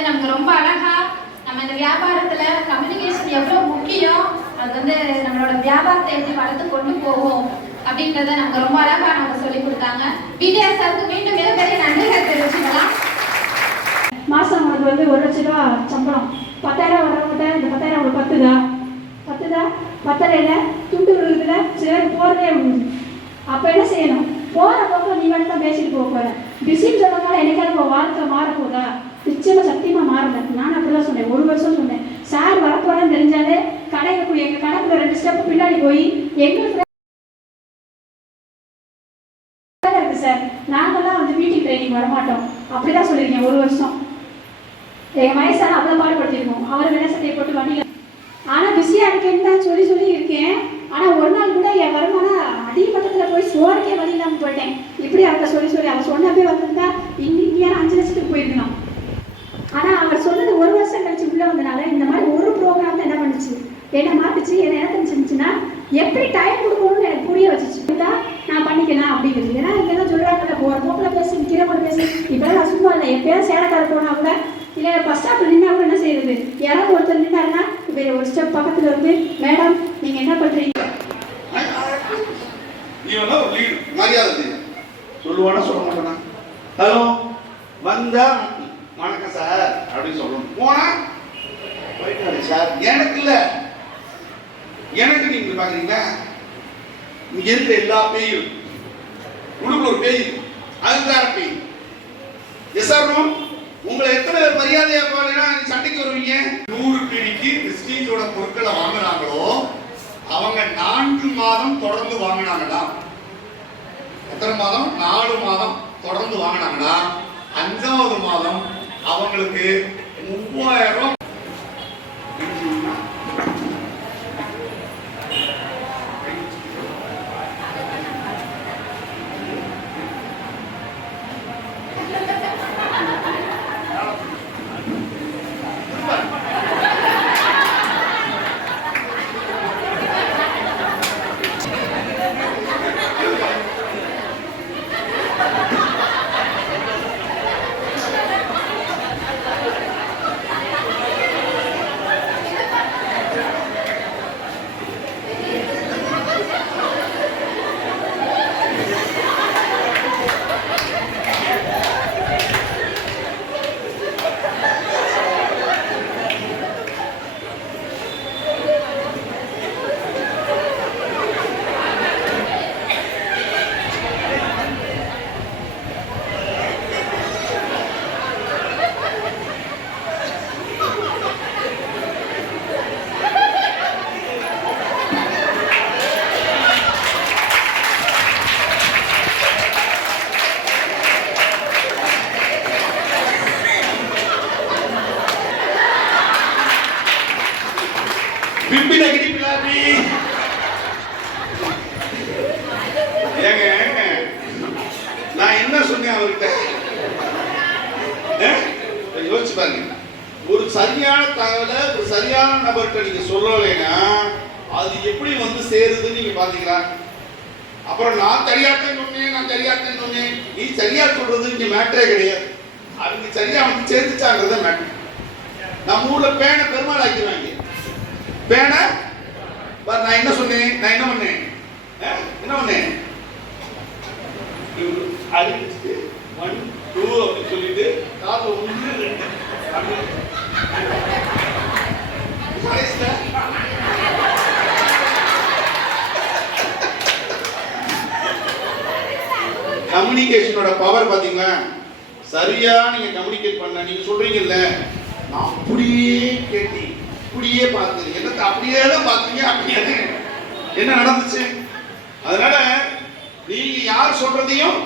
வந்து நமக்கு ரொம்ப அழகா நம்ம இந்த வியாபாரத்துல கம்யூனிகேஷன் எவ்வளவு முக்கியம், அது வந்து நம்மளோட வியாபாரத்தை எப்படி வளர்த்து கொண்டு போவோம் அப்படின்றத நமக்கு ரொம்ப அழகா நமக்கு சொல்லி கொடுத்தாங்க. விஜயா சாருக்கு மீண்டும் மிகப்பெரிய நன்றிகள் தெரிவிச்சுக்கலாம். மாசம் அவங்களுக்கு வந்து 1 லட்ச ரூபா சம்பளம், 10,000 வரவங்கிட்ட இந்த 10,000 ஒரு 10 பத்தலையில துண்டு விழுதுல சிலர் போறதே முடிஞ்சு. அப்ப என்ன செய்யணும்? போற போக்க நீ மட்டும் தான் பேசிட்டு போக போற. பிஸின்னு சொன்னதால என்னைக்காவது உன் வாழ்க்கை மாற போதா? நிச்சயமா சத்தியமா மாறல. நான் அப்படிதான் சொன்னேன், 1 வருஷம் சொன்னேன். சார் வரப்போறேன்னு தெரிஞ்சாலே கடையில போய் எங்க கணக்குல 2 ஸ்டெப் பின்னாடி போய் எங்களுக்கு இருக்கு சார், நாங்கெல்லாம் வந்து பியூட்டி ட்ரைனிங் வரமாட்டோம் அப்படிதான் சொல்லியிருக்கேன். 1 வருஷம் எங்க வயசான அவ்வளவு பாடுபடுத்திருக்கோம். அவர் வெள்ளை சட்டையை போட்டு வண்டியில. ஆனா பிஸியா இருக்கேன்னு தான் சொல்லி இருக்கேன். ஆனா ஒரு நாள் கூட என் வருமானம் அடிப்பட்டத்துல போய் சோறுக்கே வழி இல்லாம போயிட்டேன். இப்படி அவர்கிட்ட சொல்லி அவர் சொன்னப்பே வந்திருந்தா இன்னைக்கு 5 லட்சத்துக்கு போயிருக்கலாம். ஆனா அவர் சொன்னது 1 வருஷம் கழிச்சு உள்ள வந்தனால இந்த மாதிரி ஒரு ப்ரோக்ராம் என்ன பண்ணுச்சு, என்ன மாத்துச்சு, என்ன தெரிஞ்சுச்சுன்னா எப்படி டைம் கொடுக்கணும்னு எனக்கு புரிய வச்சுச்சு. நான் பண்ணிக்கலாம் அப்படிங்கிறது. ஏன்னா இங்கெல்லாம் சொல்றாங்கல்ல, போற போக்கில் பேசி விற்கிற கூட பேசி இப்பெல்லாம் நான் சும்மா இல்லை. எப்பயாவது சேலக்கார போனா கூட இல்லை பஸ் ஸ்டாப்பில் நின்னா கூட என்ன செய்யறது, யாராவது ஒருத்தர் நின்னாருன்னா இப்போ ஒரு ஸ்டெப் பக்கத்துல வந்து மேடம் நீங்க என்ன பண்றீங்க சொல்லுவானா சொல்ல மாட்டானா? ஹலோ வந்தா வணக்கம் சார் அப்படின்னு சொல்லணும். போனா போயிட்டாரு சார். எனக்கு இல்ல, எனக்கு நீங்க பாக்குறீங்க இங்க இருக்க எல்லா பேயும் உடுக்குள்ள ஒரு பேய், அதுதான் பேய். எஸ் சார் உங்களை எத்தனை பேர் மரியாதையா பாருன்னா சண்டைக்கு வருவீங்க? 100 பிடிக்கு பிரிஸ்டீஜோட பொருட்களை வாங்கினாங்களோ அவங்க 4 மாதம் தொடர்ந்து வாங்கினாங்களா? எத்தனை மாதம்? 4 மாதம் தொடர்ந்து வாங்கினாங்களா? 5வது மாதம் அவங்களுக்கு 3000 நான் என்ன சொன்னேன் அவர்கிட்ட? யோசிச்சு பாருங்க. ஒரு சரியான தகவலை ஒரு சரியான நபர்கிட்ட நீங்க சொல்லலைன்னா அது எப்படி வந்து சேருதுன்னு நீங்க பாத்தீங்களா? அப்புறம் நான் சரியாத்தான் சொன்னேன், நீ சரியா சொல்றது இங்க மேட்டரே கிடையாது. அவங்க சரியா வந்து சேர்ந்துச்சாங்கிறத மேட்டர். நம்ம ஊர்ல பேனை பெருமாள் ஆக்கிடுவாங்க. பேனை நான் என்ன சொன்னேன், நான் என்ன பண்ணேன் அடிச்சுட்டு 1 2 அப்படின்னு சொல்லிட்டு கால 1 2 கம்யூனிகேஷனோட பவர் பாத்தீங்களா? சரியா நீங்க கம்யூனிகேட் பண்ண, நீங்க சொல்றீங்கல்ல நான் அப்படியே கேட்டி அப்படியே பார்த்தது, என்னத்தை அப்படியே தான் பார்த்தீங்க, அப்படியே என்ன நடந்துச்சு. அதனால நீங்க யார் சொல்றதையும்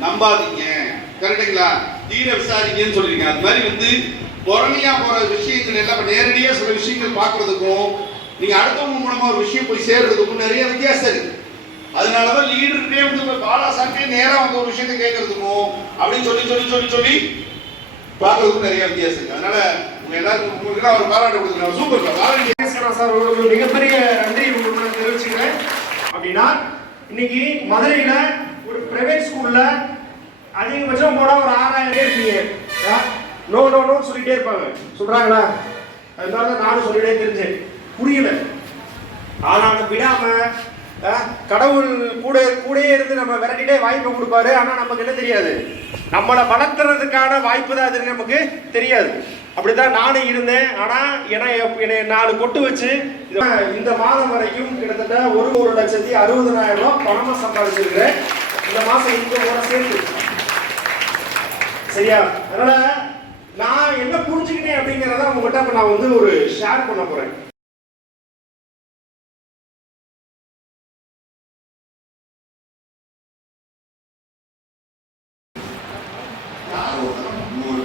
நம்பாதீங்க. கரெக்டுங்களா? தீர விசாரிங்கன்னு சொல்றீங்க. அது மாதிரி வந்து புறமையா போற விஷயங்கள் எல்லாம் நேரடியா சில விஷயங்கள் பார்க்கறதுக்கும் நீங்க அடுத்தவங்க மூலமா ஒரு விஷயம் போய் சேர்றதுக்கும் நிறைய வித்தியாசம் இருக்கு. அதனாலதான் லீடர்கிட்டே வந்து பாலாசாமியே நேரா வந்து ஒரு விஷயத்தை கேட்கறதுக்கும் அப்படின்னு சொல்லி பார்க்கறதுக்கும் நிறைய வித்தியாசம் இருக்கு. அதனால எல்லாருக்கும் உங்களுக்கு அவர் பாராட்டு கொடுத்துருக்காங்க. சூப்பர் சார், உங்களுக்கு மிகப்பெரிய நன்றி உங்களுக்கு தெரிவிச்சுக்கிறேன். அப்படின்னா இன்னைக்கு மதுரையில ஒரு பிரைவேட் ஸ்கூல்ல அதிகபட்சம் போட ஒரு 6000 இருக்கீங்க. நோ நோ நோ சொல்லிட்டே இருப்பாங்க. சொல்றாங்களா? அதனால தான் நானும் சொல்லிட்டே தெரிஞ்சேன். புரியல. ஆனா விடாம கடவுள் கூடயே இருந்து நம்ம விரட்டிட்டே வாய்ப்பை கொடுப்பாரு. ஆனா நமக்கு என்ன தெரியாது, நம்மளை வளர்த்துறதுக்கான வாய்ப்பு தான் அது நமக்கு தெரியாது. அப்படித்தான் நானும் இருந்தேன். ஆனா என்னை 4 கொட்டு வச்சு இந்த மாதம் வரைக்கும் கிட்டத்தட்ட 1,60,60,000 ரூபாய் பணமா சம்பாதிச்சிருக்கிறேன். இந்த மாசம் இன்கம் சேர்த்து. சரியா? அதனால நான் என்ன புரிஞ்சுக்கிட்டேன் அப்படிங்கிறத உங்ககிட்ட இப்ப நான் வந்து ஒரு ஷேர் பண்ண போறேன். ஒரு